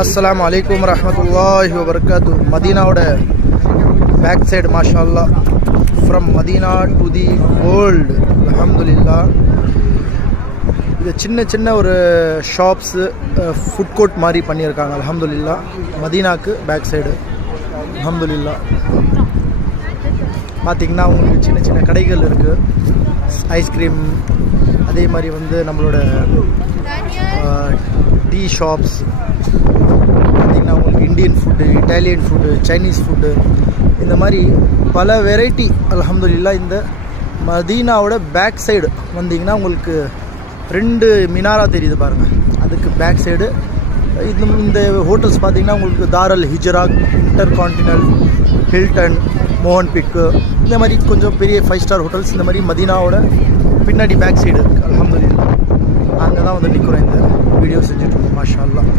அஸ்ஸலாமு அலைக்கும் வரஹ்மத்துல்லாஹி வபரகாத்து. மதீனாவோட பேக் சைடு மாஷா அல்லாஹ், from Medina to the world அல்ஹம்துலில்லாஹ். இது சின்ன சின்ன ஒரு ஷாப்ஸு, ஃபுட் கோர்ட் மாதிரி பண்ணியிருக்காங்க அல்ஹம்துலில்லாஹ். மதீனாக்கு பேக் சைடு அல்ஹம்துலில்லாஹ். பார்த்திங்கன்னா உங்களுக்கு சின்ன சின்ன கடைகள் இருக்குது, ஐஸ்கிரீம், அதே மாதிரி வந்து நம்மளோட டீ ஷாப்ஸ், பார்த்திங்கன்னா உங்களுக்கு Indian food, Italian food, Chinese food, இந்த மாதிரி பல வெரைட்டி அல்ஹம்துலில்லாஹ். இந்த மதீனாவோட பேக் சைடு வந்தீங்கன்னா உங்களுக்கு 2 மினாரா தெரியுது பாருங்கள், அதுக்கு பேக் சைடு இந்த ஹோட்டல்ஸ் பார்த்திங்கன்னா உங்களுக்கு தாரல் ஹிஜ்ரா, இன்டர்கான்டினல், ஹில்டன், மோகன் பிக்கு, இந்த மாதிரி கொஞ்சம் பெரிய 5 ஸ்டார் ஹோட்டல்ஸ் இந்த மாதிரி மதீனாவோட பின்னாடி பேக் சைடு இருக்குது அல்ஹம்துலில்லாஹ். அங்கே தான் வந்து நிற்கிறோம், இந்த வீடியோ செஞ்சுட்ருக்கோம் மாஷா அல்லாஹ்.